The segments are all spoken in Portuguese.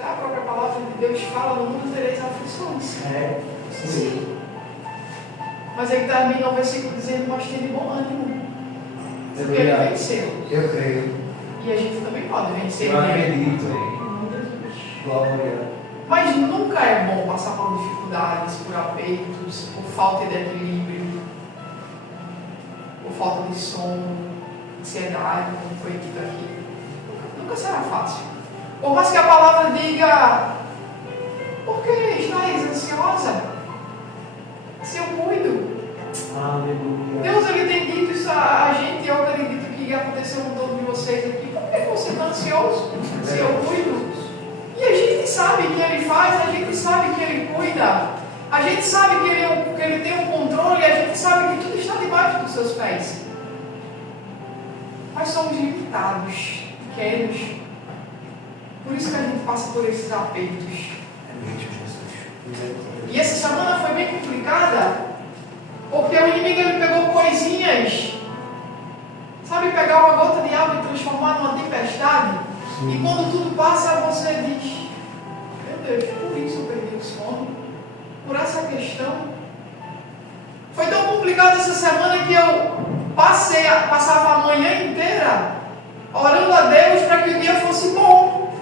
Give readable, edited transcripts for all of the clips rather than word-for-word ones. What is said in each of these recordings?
A própria palavra de Deus fala: no mundo tereis aflições. Sim. Mas ele termina o versículo dizendo: mas tem de bom ânimo. Porque ele venceu. Eu creio. E a gente também pode vencer. Eu acredito. Glória. Mas nunca é bom passar por dificuldades, por apertos, por falta de equilíbrio, por falta de sono, ansiedade, como foi dito aqui. Nunca será fácil. Por mais que a palavra diga: por que estás ansiosa? Se eu cuido. Aleluia. Deus, ele tem dito isso a gente, e eu acredito que aconteceu com todos de vocês aqui. Por que você está ansioso? Se eu cuido. E a gente sabe que ele faz, a gente sabe que ele cuida, a gente sabe que ele tem um controle, a gente sabe que tudo está debaixo dos seus pés. Mas somos limitados, pequenos. Por isso que a gente passa por esses apertos. E essa semana foi bem complicada, porque o inimigo ele pegou coisinhas, sabe, pegar uma gota de água e transformar numa tempestade. Sim. E quando tudo passa, você diz: meu Deus, por isso eu perdi o sono, por essa questão. Foi tão complicado essa semana que eu passava a manhã inteira orando a Deus para que o dia fosse bom,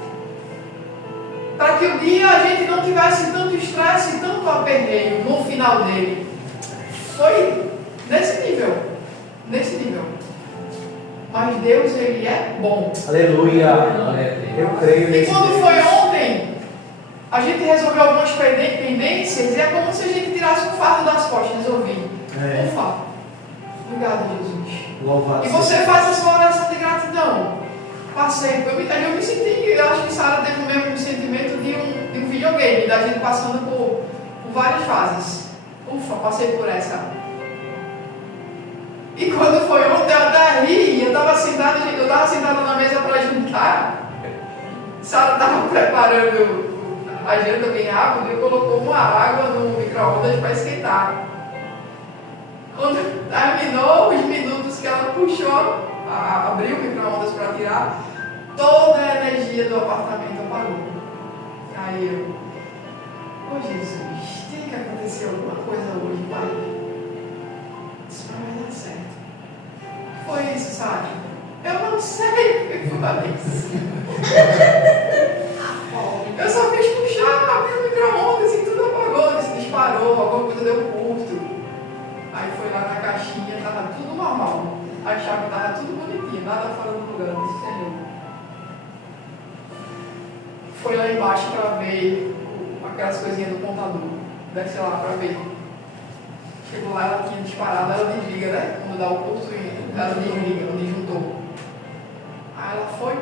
para que o dia a gente não tivesse tanto estresse e tanto aperreio no final dele. Foi nesse nível. Mas Deus, ele é bom. Aleluia. Eu creio E nesse quando Deus. foi ontem, a gente resolveu algumas pendências, e é como se a gente tirasse um fardo das costas. Resolvi. Um fardo. Obrigado, Jesus. Louvado. E você faz a sua oração de gratidão. Passei. Eu me senti, eu acho que Sara teve o mesmo sentimento de um videogame, da gente passando por várias fases. Ufa, passei por essa. E quando foi ontem, eu até ri, eu estava sentada na mesa para jantar. Sara estava preparando a janta bem rápido e colocou uma água no micro-ondas para esquentar. Quando terminou os minutos que ela puxou, abriu o micro-ondas para tirar, toda a energia do apartamento apagou. Aí eu: oh Jesus, tem que acontecer alguma coisa hoje, Pai. Isso não vai dar certo. Foi isso, sabe? Eu não sei o que foi isso. Eu só fiz puxar, abrir o micro-ondas e tudo apagou, disparou, alguma coisa deu curto. Aí foi lá na caixinha, estava tudo normal. A chave estava tudo bonitinho, nada fora do lugar, eu disse: Senhor. Foi lá embaixo para ver aquelas coisinhas do computador. Desce lá para ver. Chegou lá, ela tinha disparado, ela desliga, né? Quando dá o curso, ela desliga, onde juntou. Aí ela foi,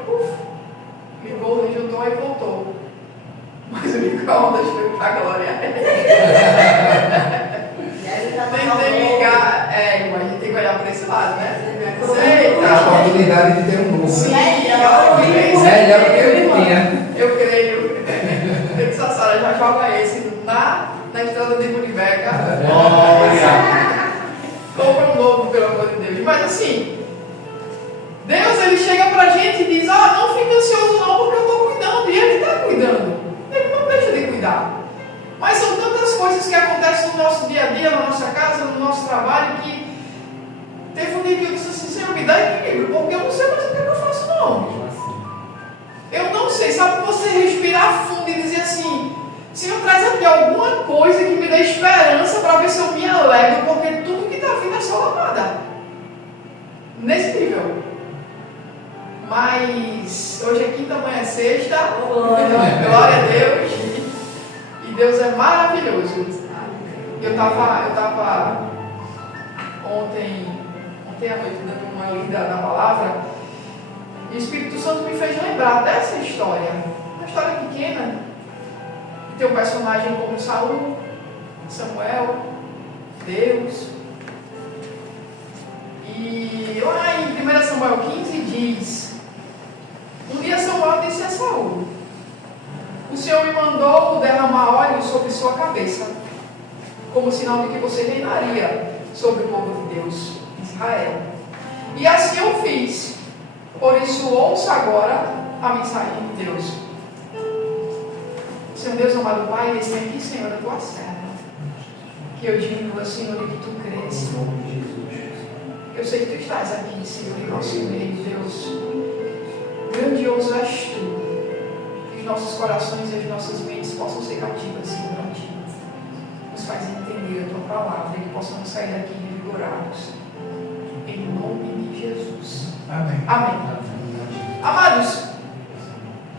ligou, juntou e voltou. Mas o micro-ondas foi pra glória. Tentei ligar, mas a gente tem que olhar para esse lado, né? É a oportunidade de ter um novo. Sim, melhor do que eu tinha. Eu creio. Eu disse: a Sara, já joga esse na estrada de Muribeca. Compra um novo, pelo amor de Deus. Mas assim, Deus, ele chega pra gente e diz: não fica ansioso não, porque eu estou cuidando. E ele está cuidando. Ele não deixa de cuidar. Mas são tantas coisas que acontecem no nosso dia a dia, na nossa casa, no nosso trabalho, que teve um dia que eu disse assim: Senhor, me dá equilíbrio, porque eu não sei mais o que eu faço não. Eu não sei, sabe, você respirar fundo e dizer assim: Senhor, traz aqui alguma coisa que me dê esperança para ver se eu me alegro, porque tudo que está vindo é só lavada. Nesse nível. Mas hoje é quinta, amanhã é sexta. Glória a Deus. E Deus é maravilhoso. Eu estava ontem à noite dando uma lida na palavra, e o Espírito Santo me fez lembrar dessa história. Uma história pequena, que tem um personagem como Saul, Samuel, Deus. E lá em 1 Samuel 15 diz: um dia Samuel disse a Saul: o Senhor me mandou derramar óleo sobre sua cabeça, como sinal de que você reinaria sobre o povo de Deus, Israel. E assim eu fiz. Por isso ouça agora a mensagem de Deus. Senhor Deus, amado Pai, eis aqui, Senhor, a tua serva. Que eu diminua, Senhor, e que tu cresça. Eu sei que tu estás aqui, Senhor, em nosso meio, Deus. Grandioso és tu. Que os nossos corações e as nossas mentes possam ser cativas, Senhor, a ti. Nos faz entender a tua palavra e que possamos sair daqui revigorados. Em nome de Jesus. Amém. Amém. Amados,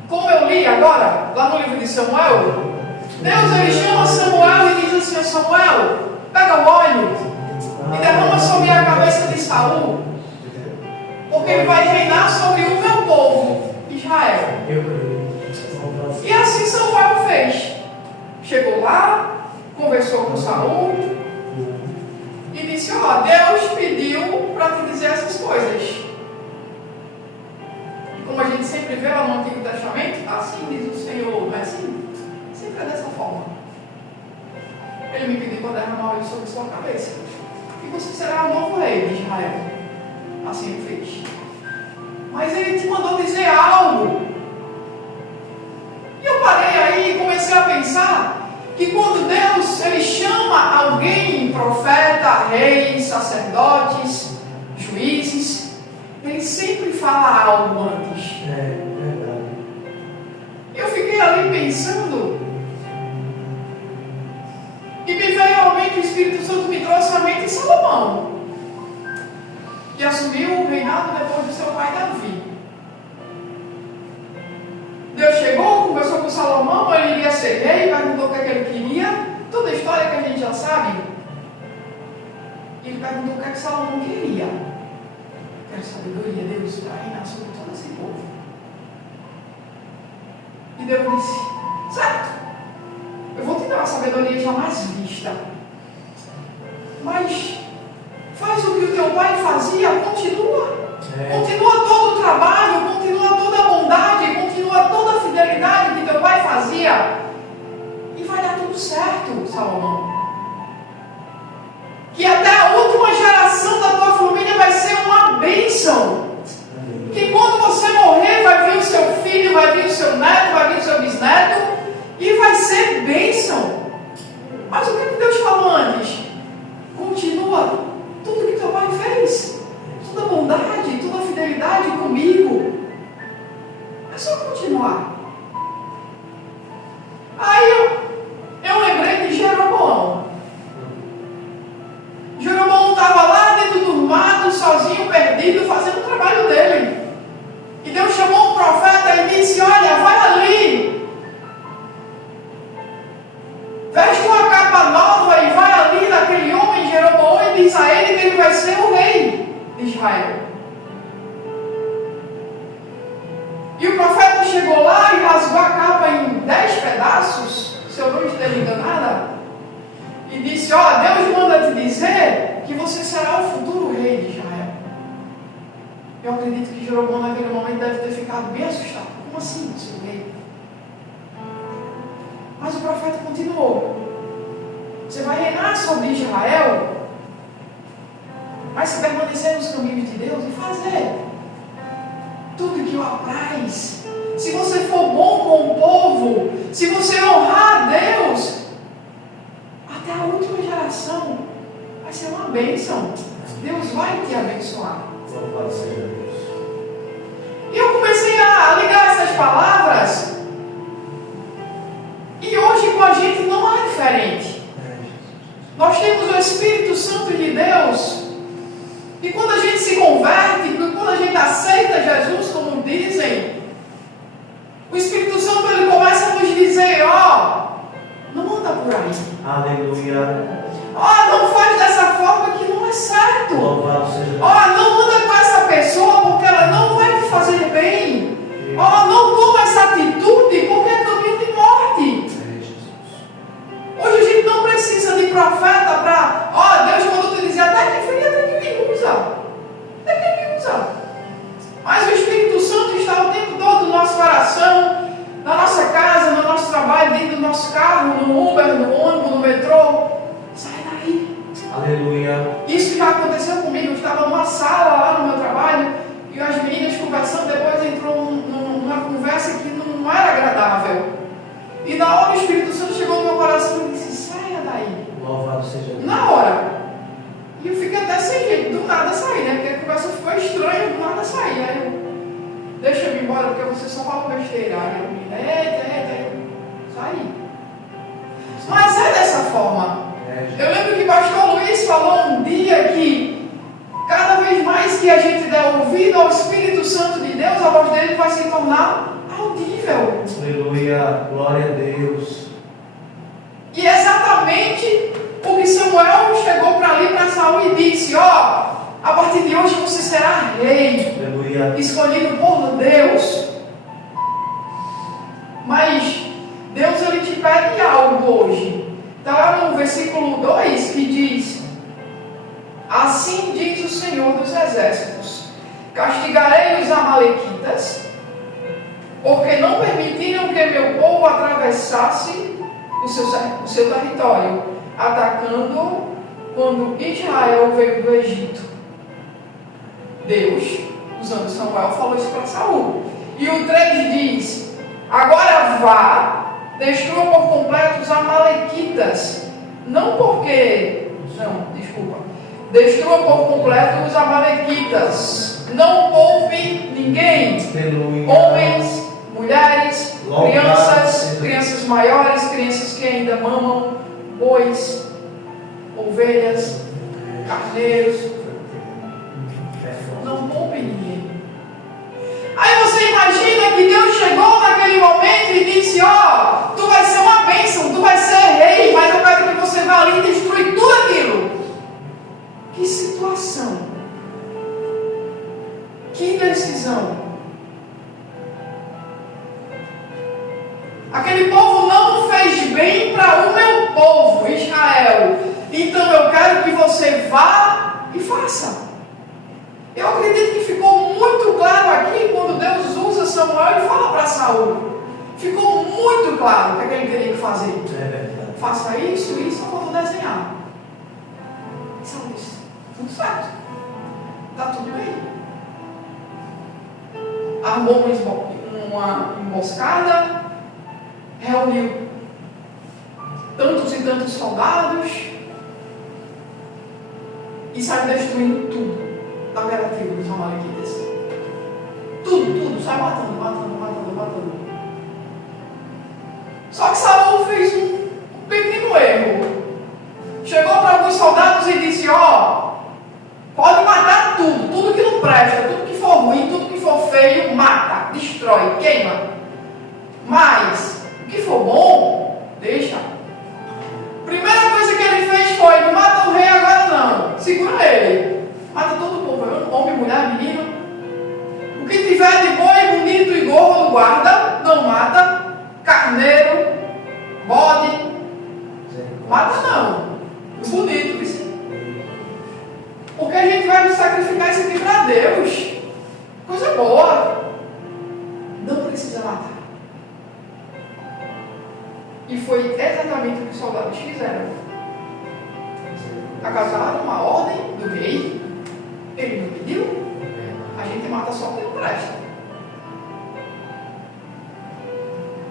como eu li agora, lá no livro de Samuel, Deus ele chama Samuel e diz assim: Samuel, pega o óleo e derrama sobre a cabeça de Saul, porque ele vai reinar sobre o meu povo, Israel. E assim Samuel fez. Chegou lá, conversou com Saul e disse: ó, Deus pediu para te dizer essas coisas. Como a gente sempre vê lá no Antigo Testamento, assim diz o Senhor, não é assim? Sempre é dessa forma. Ele me pediu para derramar óleo sobre sua cabeça. E você será o novo rei de Israel. Assim ele fez. Mas ele te mandou dizer algo. E eu parei aí e comecei a pensar que quando Deus ele chama alguém, profeta, reis, sacerdotes, juízes, ele sempre fala algo antes. É verdade. Eu fiquei ali pensando, e me veio ao mente, o Espírito Santo me trouxe à mente Salomão, que assumiu o reinado depois do seu pai Davi. Deus chegou, conversou com Salomão, ele iria ser rei, perguntou o que ele queria, toda a história que a gente já sabe. Ele perguntou o que Salomão queria. Quero sabedoria, Deus, para reinar sobre todo esse povo. E Deus disse: certo, eu vou te dar uma sabedoria jamais vista, mas faz o que o teu pai fazia, continua. Continua todo o trabalho, continua toda a bondade, continua toda a fidelidade que teu pai fazia, e vai dar tudo certo, Salomão. Que até a última geração da tua família vai ser uma bênção. Que quando você morrer, vai vir o seu filho, vai vir o seu neto, vai vir o seu bisneto, e vai ser bênção. Mas o que Deus falou antes? Continua tudo que teu pai fez, toda a bondade, toda a fidelidade comigo. É só continuar. Aí eu lembrei de Jeroboão. Jeroboão estava lá dentro do mato, sozinho, perdido, fazendo o trabalho dele. E Deus chamou um profeta e disse: olha, vai ali, veste uma capa nova e vai ali naquele homem Jeroboão e diz a ele que ele vai ser o rei de Israel. E o profeta chegou lá e rasgou a capa em 10 pedaços, se eu não estiver enganada, e disse: ó, Deus manda te dizer que você será o futuro rei de Israel. Eu acredito que Jeroboão naquele momento deve ter ficado bem assustado. Como assim, seu rei? Mas o profeta continuou: você vai reinar sobre Israel, mas se permanecer nos caminhos de Deus e fazer tudo que o apraz, se você for bom com o povo, se você honrar a Deus, até a última geração vai ser uma bênção. Deus vai te abençoar. E eu comecei a ligar essas palavras, e hoje com a gente não é diferente. Nós temos o Espírito Santo de Deus, e quando a gente se converte, quando a gente aceita Jesus, como dizem, o Espírito Santo ele começa a nos dizer: ó, não anda por aí. Aleluia. Ó, não faz dessa forma que não é certo. Ó, não anda com essa pessoa porque ela não vai te fazer bem. Ó, não toma essa atitude porque é caminho de morte. Hoje a gente não precisa de profeta para, ó, Deus mandou te dizer, até que filho, até que me usa. Até que me usa. Mas o Espírito Santo está o tempo todo no nosso coração, na nossa casa, no nosso trabalho, dentro do nosso carro, no Uber, no ônibus, no metrô. deixa eu ir embora porque você só fala besteira. Aí eu me eita, sai. Mas é dessa forma. Eu lembro que o pastor Luiz falou um dia que cada vez mais que a gente der ouvido ao Espírito Santo de Deus, a voz dele vai se tornar audível. Aleluia, glória a Deus. E é exatamente o que Samuel chegou para ali para Saul e disse: ó, a partir de hoje você será rei, Aleluia. escolhido por Deus. Mas Deus ele te pede algo hoje. Está lá no versículo 2 que diz: assim diz o Senhor dos Exércitos: castigarei os amalequitas, porque não permitiram que meu povo atravessasse o seu território, atacando quando Israel veio do Egito. Deus, usando Samuel, falou isso para Saul. E o 3 diz: agora vá, destrua por completo os amalequitas. Destrua por completo os amalequitas. Não poupe ninguém. Aleluia. Homens, mulheres, crianças maiores, crianças que ainda mamam, bois, ovelhas, carneiros. Não poupe ninguém. Aí você imagina que Deus chegou naquele momento e disse: ó, tu vai ser uma bênção, tu vai ser rei, mas eu quero que você vá ali e destrui tudo aquilo. Que situação, que decisão. Aquele povo não fez bem para o meu povo, Israel. Então eu quero que você vá e faça. Eu acredito que ficou muito claro aqui quando Deus usa Samuel e fala para Saul. Ficou muito claro o que ele queria fazer. É verdade. Faça isso, eu vou desenhar. Saul disse: tudo certo. Está tudo bem. Armou uma emboscada, reuniu tantos e tantos soldados e saiu destruindo tudo da tribo dos amalequitas. Tudo, sai matando. Só que Saul fez um pequeno erro. Chegou para alguns soldados e disse: ó, pode matar tudo que não presta, tudo que for ruim, tudo que for feio, mata, destrói, queima. Mas o que for bom, deixa. Primeira coisa que ele fez foi: não mata o rei agora não, segura ele. Mata todo o povo, homem, mulher, menino. O que tiver de boi, bonito e gordo, guarda, não mata. Carneiro, bode, mata não. Bonito, viu? Porque a gente vai sacrificar isso aqui para Deus. Coisa boa. Não precisa matar. E foi exatamente o que os soldados fizeram. Acataram uma ordem do rei. Ele não pediu. A gente mata só quem não presta.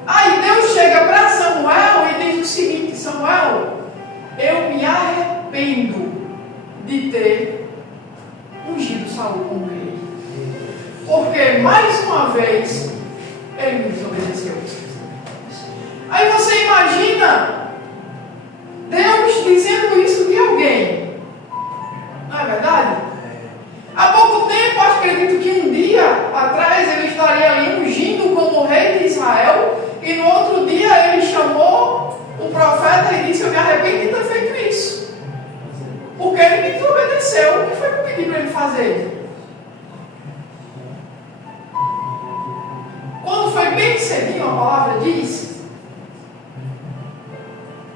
Aí Deus chega para Samuel e diz o seguinte: Samuel, eu me arrependo de ter ungido Saul como rei, porque mais uma vez ele me desobedeceu. Aí você imagina Deus dizendo isso de alguém, não é verdade? Há pouco tempo, acredito que um dia atrás ele estaria ali ungindo como rei de Israel, e no outro dia ele chamou o profeta e disse: eu me arrependo de ter feito isso, porque ele me desobedeceu. O que foi que eu pedi para ele fazer? Quando foi bem cedinho, a palavra diz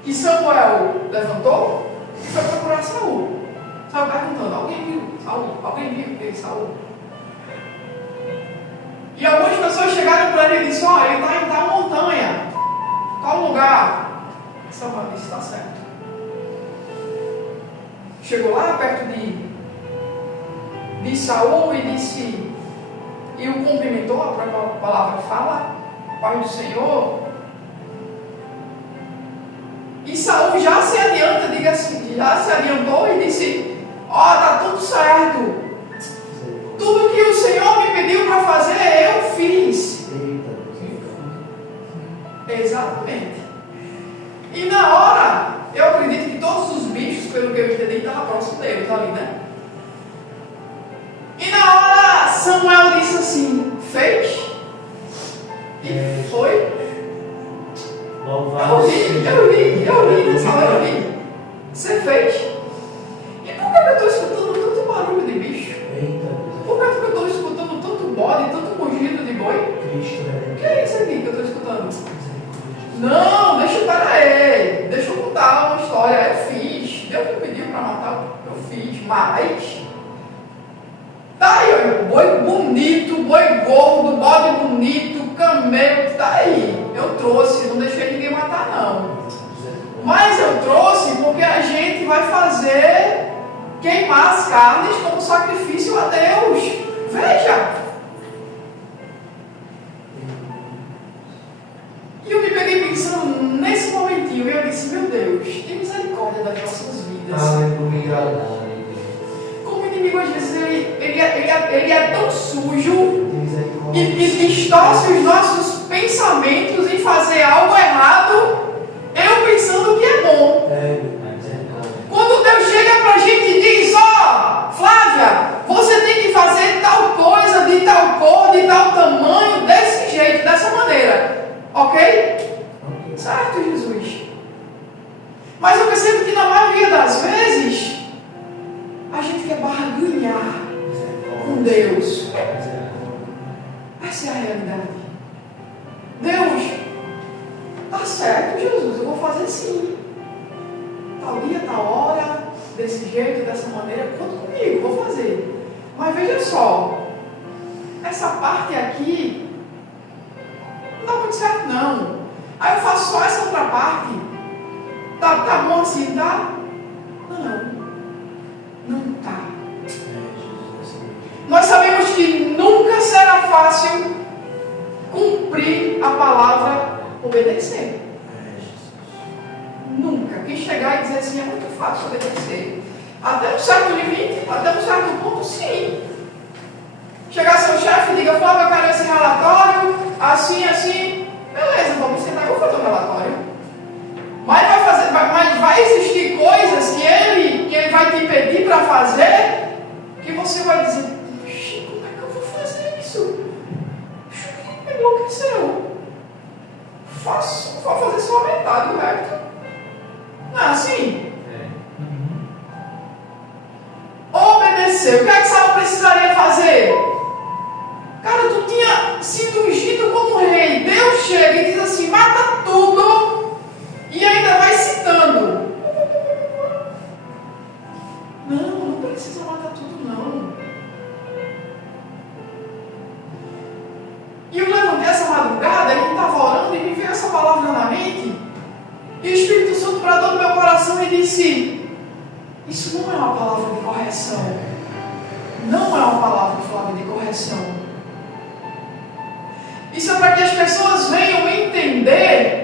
que Samuel levantou e foi procurar Saul. Saul perguntando: alguém viu Saul? Alguém viu ele, Saul? E algumas pessoas chegaram para ele e disseram: ó, ele está em tal montanha. Qual lugar? Samuel disse: está certo. Chegou lá perto de Saul e disse, e o cumprimentou, a própria palavra fala, Pai do Senhor. E Saul já se adianta, diga assim, já se adiantou e disse: ó, está tudo certo. Tudo que o Senhor me pediu para fazer, eu Exatamente. E na hora, eu acredito que todos os bichos, pelo que eu entendi, estavam próximos deles ali, né? E na hora, Samuel disse assim, fez? E foi? Eu vi nessa hora, eu vi. Você fez? E por que eu estou escutando tanto barulho de bicho? Por que eu estou escutando tanto bode, tanto mugido de boi? O que é isso aqui que eu estou escutando? Não, deixa eu contar uma história. Eu fiz. Deus me pediu para matar, eu fiz. Mas tá aí, olha, boi bonito, boi gordo, bode bonito, camelo, tá aí. Eu trouxe, não deixei ninguém matar não. Mas eu trouxe porque a gente vai fazer queimar as carnes como sacrifício a Deus. Veja. E eu me peguei pensando nesse momentinho, e eu disse, meu Deus, tem misericórdia das nossas vidas. Aleluia. Como o inimigo às vezes ele é tão sujo e distorce os nossos pensamentos em fazer algo errado, eu pensando que é bom. Quando Deus chega pra gente e diz, ó, Flávia, você tem que fazer tal coisa, de tal cor, de tal tamanho, desse jeito, dessa maneira. Ok? Certo, Jesus? Mas eu percebo que na maioria das vezes a gente quer barganhar com Deus. Essa é a realidade. Deus, tá certo, Jesus, eu vou fazer sim. Tal dia, tal hora, desse jeito, dessa maneira, conta comigo, vou fazer. Mas veja só, essa parte aqui não dá muito certo não. Aí eu faço só essa outra parte. Tá bom assim, tá? Não tá. Nós sabemos que nunca será fácil cumprir a palavra, obedecer. Nunca. Quem chegar e dizer assim, é muito fácil obedecer. Até um certo limite, até um certo ponto, sim. Chegar seu chefe e diga, Flávio, eu quero esse relatório, assim, assim. Beleza, vamos sentar, eu vou fazer o relatório. Mas vai existir coisas que ele vai te pedir para fazer, que você vai dizer, puxa, como é que eu vou fazer isso? Puxa, que enlouqueceu. Vou fazer só a metade do resto. Não é assim? Obedecer. O que é que Saul precisaria fazer? Cara, tu tinha sido ungido como rei. Deus chega e diz assim, mata tudo. E ainda vai citando. Não precisa matar tudo não. E eu levantei essa madrugada e estava orando e me veio essa palavra na mente. E o Espírito Santo bradou no meu coração e disse, isso não é uma palavra de correção. Não é uma palavra, Flávia, de correção. Isso é para que as pessoas venham entender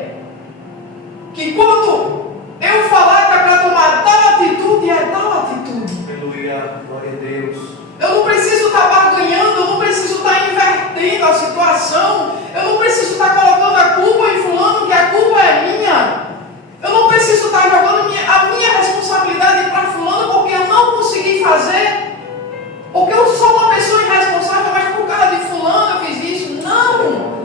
que quando eu falar que é para tomar tal atitude, é tal atitude. Aleluia, glória a Deus. Eu não preciso estar barganhando, eu não preciso estar invertendo a situação, eu não preciso estar colocando a culpa em fulano, que a culpa é minha. Eu não preciso estar jogando a minha responsabilidade para fulano porque eu não consegui fazer, porque eu sou uma pessoa irresponsável, mas por causa de fulano eu fiz isso. Não!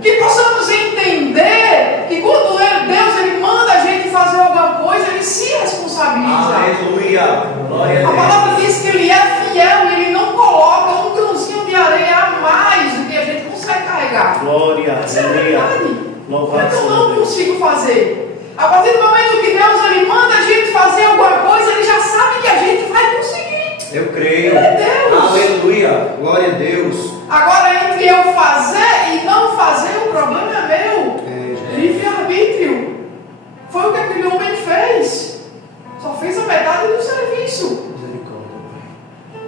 Que possamos entender que quando Deus ele manda a gente fazer alguma coisa, ele se responsabiliza. Aleluia, glória a Deus. A palavra diz que ele é fiel e ele não coloca um grãozinho de areia a mais do que a gente consegue carregar. Glória, essa é a verdade. Louvado eu não Deus. consigo fazer. A partir do momento que Deus ele manda a gente fazer alguma coisa, ele já sabe que a gente vai conseguir. Eu creio. Ele é Deus. Aleluia, glória a Deus. Agora, entre eu fazer e não fazer, o problema é meu. Livre-arbítrio. Foi o que aquele homem fez. Só fez a metade do serviço. Misericórdia, Pai.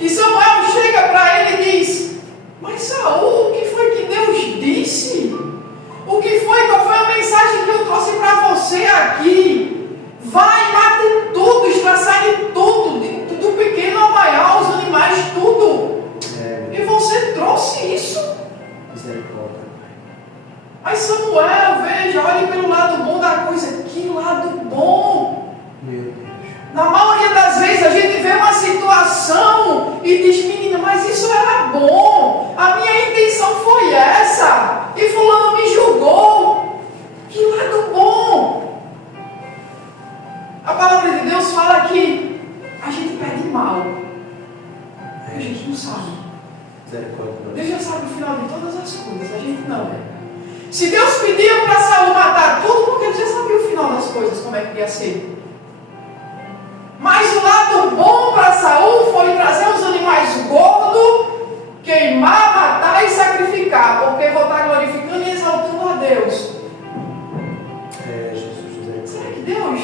E Samuel chega para ele e diz, mas Saul, o que foi que Deus disse? O que foi? Qual foi a mensagem que eu trouxe para você aqui? Vai, mate tudo, estraçalhe tudo, do pequeno ao maior, os animais, tudo. E você trouxe isso? Misericórdia, Pai. Mas Samuel, veja, olhe pelo lado bom da coisa. Que lado bom! Meu Deus. Na maioria das vezes a gente vê uma situação e diz, menina, mas isso era bom. A minha intenção foi essa. E fulano me julgou. Que lado bom! A palavra de Deus fala que a gente pede mal. A gente não sabe. Deus já sabe o final de todas as coisas. A gente não. Se Deus pediu para Saul matar tudo, porque ele já sabia o final das coisas, como é que ia ser. Mas o lado bom para Saul foi trazer os animais gordos, queimar, matar e sacrificar, porque vou estar glorificando e exaltando a Deus. Jesus. Será que Deus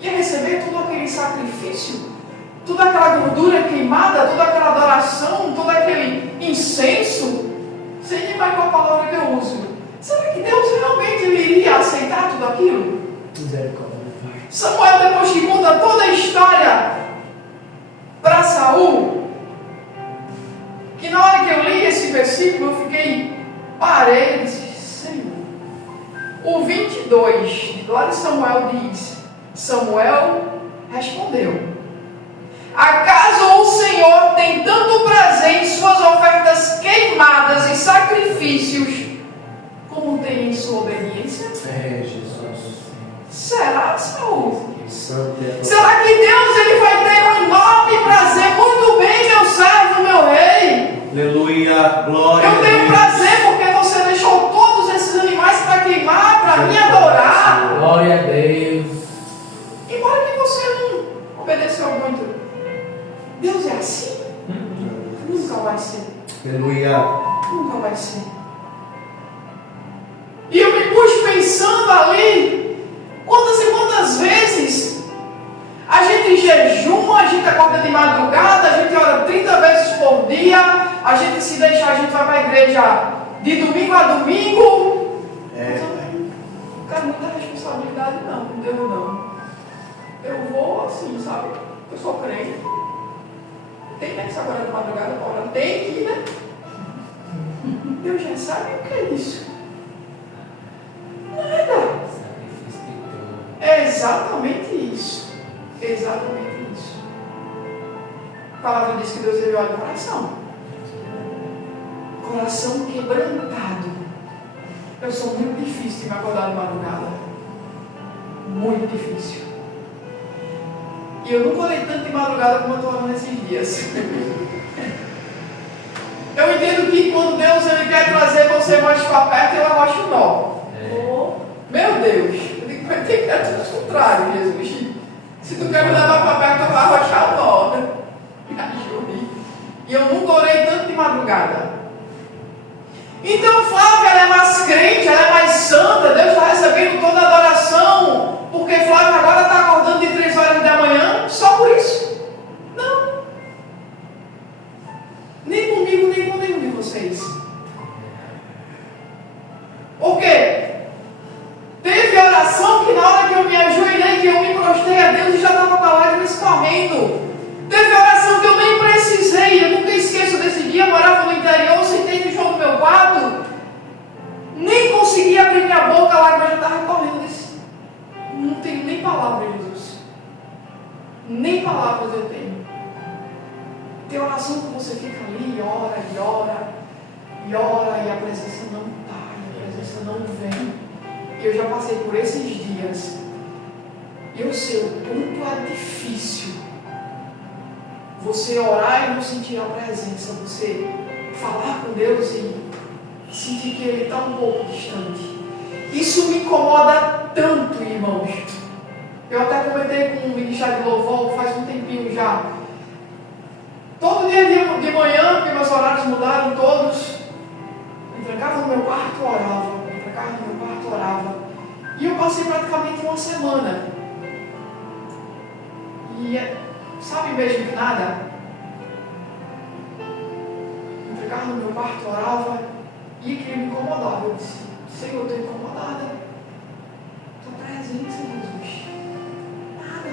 ia receber todo aquele sacrifício, toda aquela gordura queimada, toda aquela adoração, todo aquele incenso? Sei nem mais qual a palavra que eu uso. Será que Deus realmente iria aceitar tudo aquilo? Misericórdia. Samuel, depois que conta toda a história para Saul, que na hora que eu li esse versículo, eu parei e disse, Senhor. O 22, lá de Samuel diz, Samuel respondeu, acaso o Senhor tem tanto prazer em suas ofertas queimadas e sacrifícios, como tem em sua obediência? Jesus. Será, Saul? Santo Será que Deus ele vai ter um enorme prazer? Muito bem, meu servo, meu rei. Aleluia, glória Eu a tenho Deus. prazer porque você deixou todos esses animais para queimar, para me adorar. Glória a Deus. Embora que você não obedeceu muito. Deus é assim? Nunca vai ser. Aleluia. Nunca vai ser. E eu me pus pensando ali, quantas e quantas vezes a gente jejuma, a gente acorda de madrugada, a gente ora 30 vezes por dia, a gente se deixar, a gente vai para a igreja de domingo a domingo. Mas eu não quero muita responsabilidade não, com Deus não. Eu vou assim, sabe? Eu sou crente. Tem que se agora de madrugada para orar. Tem que, né? Deus já sabe o que é isso. Nada. É exatamente isso. Exatamente isso. A palavra diz que Deus ele olha o coração. Coração quebrantado. Eu sou muito difícil de me acordar de madrugada. Muito difícil. E eu nunca orei tanto de madrugada como eu estou orando nesses dias. Eu entendo que quando Deus ele quer trazer você mais para perto, ele arrocha o nó. Meu Deus, eu digo, vai ter que ser tudo contrário, Jesus. Se tu quer me levar para perto, eu vou arrochar o nó. Me ajude. E eu nunca orei tanto de madrugada. Então, Flávia, ela é mais crente, ela é mais santa, Deus está recebendo toda a adoração, porque Flávia agora está acordando de 3 horas da manhã, só por isso? Não. Nem comigo, nem com nenhum de vocês. Por quê? Teve oração que na hora que eu me ajoelhei, que eu me prostrei a Deus, e já estava com a lágrima escorrendo. Teve oração que eu nem precisei, eu nunca esqueço desse dia, eu morava no interior, sentei no chão do meu quarto, nem consegui abrir minha boca, a lágrima já estava correndo. Disse, não tenho nem palavras, Jesus. Nem palavras eu tenho. Tem oração que você fica ali, ora, e ora, e ora, e a presença não está, e a presença não vem. E eu já passei por esses dias. Eu sei o quanto é difícil você orar e não sentir a presença, você falar com Deus e sentir que Ele está um pouco distante. Isso me incomoda tanto, irmãos. Eu até comentei com o ministério de louvor faz um tempinho já. Todo dia de manhã, porque meus horários mudaram todos, me trancava no meu quarto, orava. Me trancava no meu quarto, orava. E eu passei praticamente uma semana. E sabe mesmo que nada? Me trancava no meu quarto, orava. E aquilo me incomodava. Eu disse, Senhor, eu estou incomodada. Tua presença, Jesus. Nada.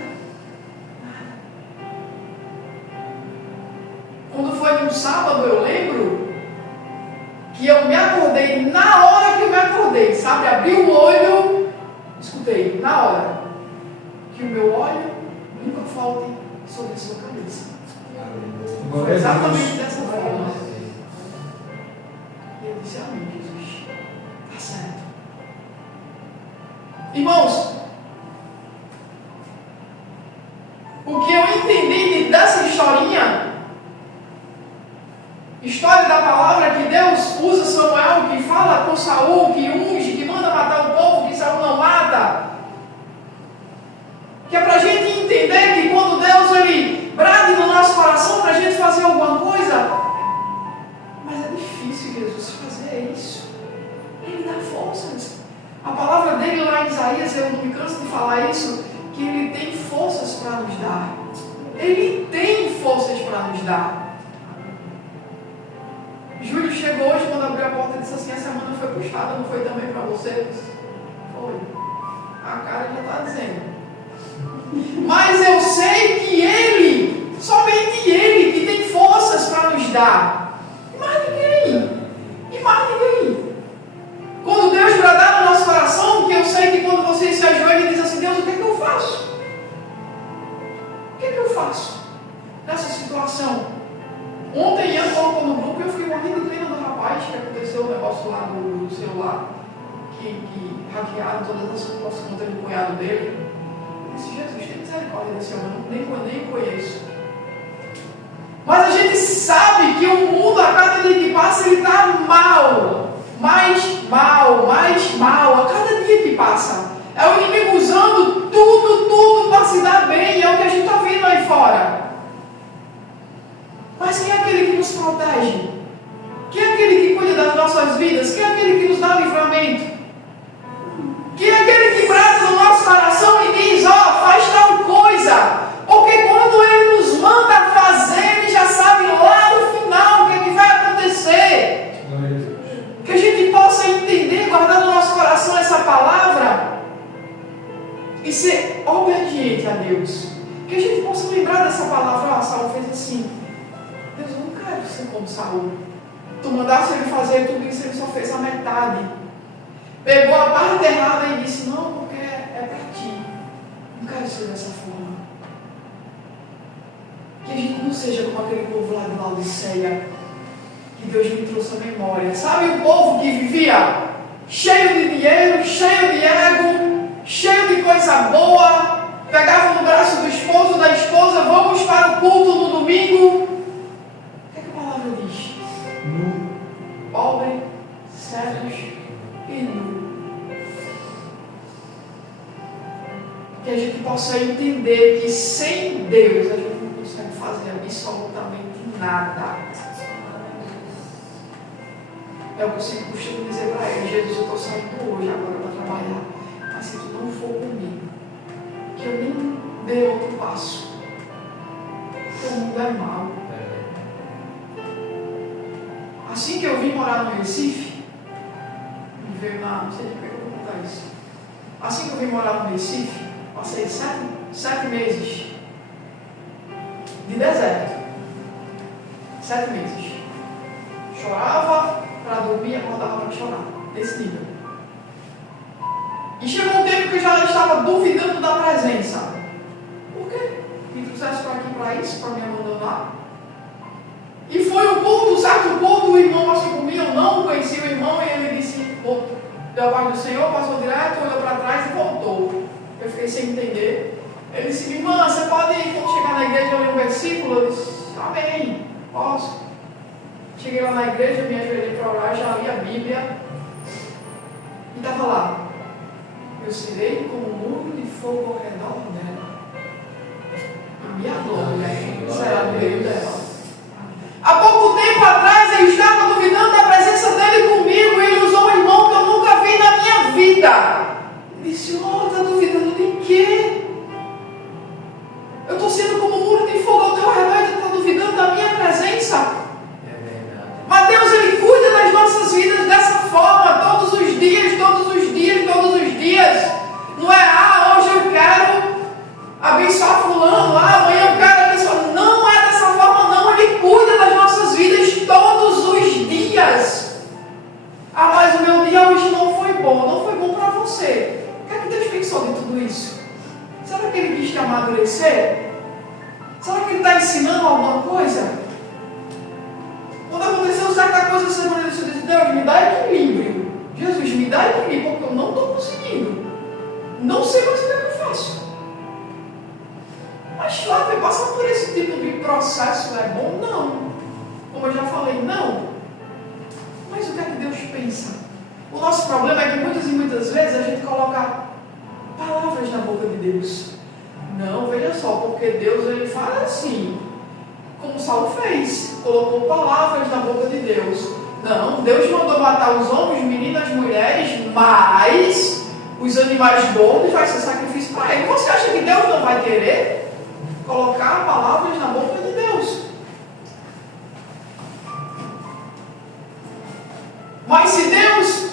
Quando foi num sábado, eu lembro que eu me acordei na hora que Saul, que unge, que manda matar o povo, que Saul não mata. Que é para a gente entender que quando Deus ele brade no nosso coração para a gente fazer alguma coisa, mas é difícil, Jesus, fazer isso. Ele dá forças. A palavra dele lá em Isaías, eu não me canso de falar isso, que ele tem forças para nos dar. Ele tem forças para nos dar. Júlio chegou hoje, quando abriu a porta, e disse assim: a semana foi puxada, não foi também para vocês? Foi. A cara já está dizendo. Mas eu sei que Ele, somente Ele, que tem forças para nos dar. E mais ninguém. E mais ninguém. Quando Deus bradar no nosso coração, que eu sei que quando você se ajoelha e diz assim: Deus, o que é que eu faço? O que é que eu faço nessa situação? Ontem eu colocou no grupo e eu fiquei morrendo de pena do rapaz que aconteceu o negócio lá do celular, que hackearam todas as contas do cunhado dele. Eu disse: Jesus, tem misericórdia desse homem, eu nem conheço. Mas a gente sabe que o mundo, a cada dia que passa, ele está mal. Mais mal, a cada dia que passa. É o inimigo usando tudo para se dar bem, é o que a gente está vendo aí fora. Mas quem é aquele que nos protege? Quem é aquele que cuida das nossas vidas? Quem é aquele que nos dá livramento? Quem é aquele que brada no nosso coração e diz: faz tal coisa? Porque quando Ele nos manda fazer, Ele já sabe lá no final o que é que vai acontecer. Que a gente possa entender, guardar no nosso coração essa palavra e ser obediente a Deus. Que a gente possa lembrar dessa palavra: Saul fez assim. Deus, eu não quero ser como Saul. Tu mandasse ele fazer tudo isso, ele só fez a metade. Pegou a parte errada e disse: não, porque é para ti. Não quero ser dessa forma. Que a gente não seja como aquele povo lá de Laodiceia, que Deus me trouxe a memória. Sabe o povo que vivia cheio de dinheiro, cheio de ego, cheio de coisa boa, pegava no braço do esposo, da esposa: vamos para o culto no domingo. Pobre, cegos e nu. Que a gente possa entender que sem Deus a gente não consegue fazer absolutamente nada. É o que eu sempre costumo dizer para ele: Jesus, eu estou saindo hoje agora para trabalhar, mas se tu não for comigo, que eu nem dê outro passo, o mundo é mau. Assim que eu vim morar no Recife, me veio não sei de que eu vou contar isso. Assim que eu vim morar no Recife, passei 7 meses de deserto. 7 meses. Chorava para dormir e acordava para chorar. Desse nível. E chegou um tempo que eu já estava duvidando da presença. Por quê? Me trouxesse para aqui para isso, para me abandonar. E foi um culto, certo culto, o irmão passou comigo, eu não conheci o irmão, e ele disse: deu a paz do Senhor, passou direto, olhou para trás e voltou. Eu fiquei sem entender. Ele disse: irmã, você pode, quando chegar na igreja, ler um versículo? Eu disse: amém, posso. Cheguei lá na igreja, me ajoelhei para orar, já li a Bíblia, e estava lá: eu serei como um muro de fogo ao redor dela, e minha glória será no meio dela. Há pouco tempo atrás eu estava duvidando da presença dele comigo, e ele usou um irmão que eu nunca vi na minha vida. Ele disse: está duvidando de quê? Eu estou sendo como um muro de fogo ao teu redor e tu está duvidando da minha presença? É verdade. Mas Deus, Ele cuida das nossas vidas dessa forma, todos os dias, todos os dias, todos os dias. Não é: hoje eu quero abençoar fulano, amanhã eu quero abençoar. Não é dessa forma, não. Ele cuida das nossas vidas todos os dias. Mas o meu dia hoje não foi bom para você. O que é que Deus pensou de tudo isso? Será que Ele quis te amadurecer? Será que Ele está ensinando alguma coisa? Quando aconteceu certa coisa essa semana, eu disse: Deus, me dá equilíbrio. Jesus, me dá equilíbrio, porque eu não estou conseguindo. Não sei mais o que eu faço. Mas Flávia, passar por esse tipo de processo é bom? Não. Como eu já falei, não. Mas o que é que Deus pensa? O nosso problema é que muitas e muitas vezes a gente coloca palavras na boca de Deus. Não, veja só, porque Deus ele fala assim, como Saulo fez, colocou palavras na boca de Deus. Não, Deus mandou matar os homens, meninas, mulheres, mas os animais gordos vai ser sacrifício para ele. Você acha que Deus não vai querer colocar palavras na boca de Deus? Mas se Deus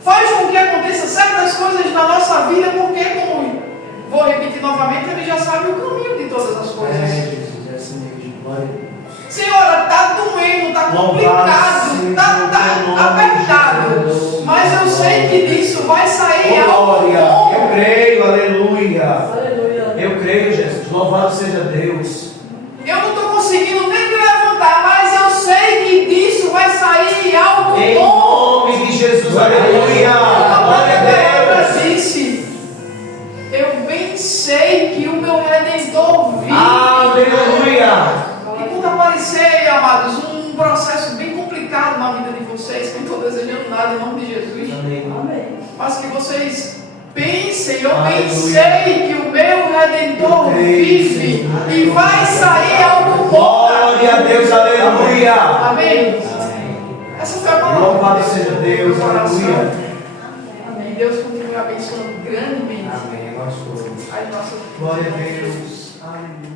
faz com que aconteça certas coisas na nossa vida, porque, como vou repetir novamente, Ele já sabe o caminho de todas as coisas. Jesus, essa mesmo. Glória a Deus. Senhora, está doendo, está complicado, está apertado, mas eu sei que disso vai sair algo Glória. bom. Eu creio, aleluia. Aleluia. Eu creio, Jesus. Louvado seja Deus. Eu não estou conseguindo nem me levantar, mas eu sei que disso vai sair algo Em bom. nome de Jesus, aleluia. Glória a Deus. Disse, eu bem sei que o meu Redentor vive. Aleluia. E quando aparecer, amados, um processo bem complicado na vida de vocês, que eu não estou desejando nada em nome de Jesus, Amém. Amém. mas que vocês pensem, eu Aleluia. bem sei que o meu Redentor vive e vai sair algo bom. Glória a Deus, aleluia. Amém? Essa foi a palavra. Louvado seja Deus, aleluia. Amém. Deus continue abençoando grandemente Amém. Nós todos. as nossas Glória a Deus. Aleluia.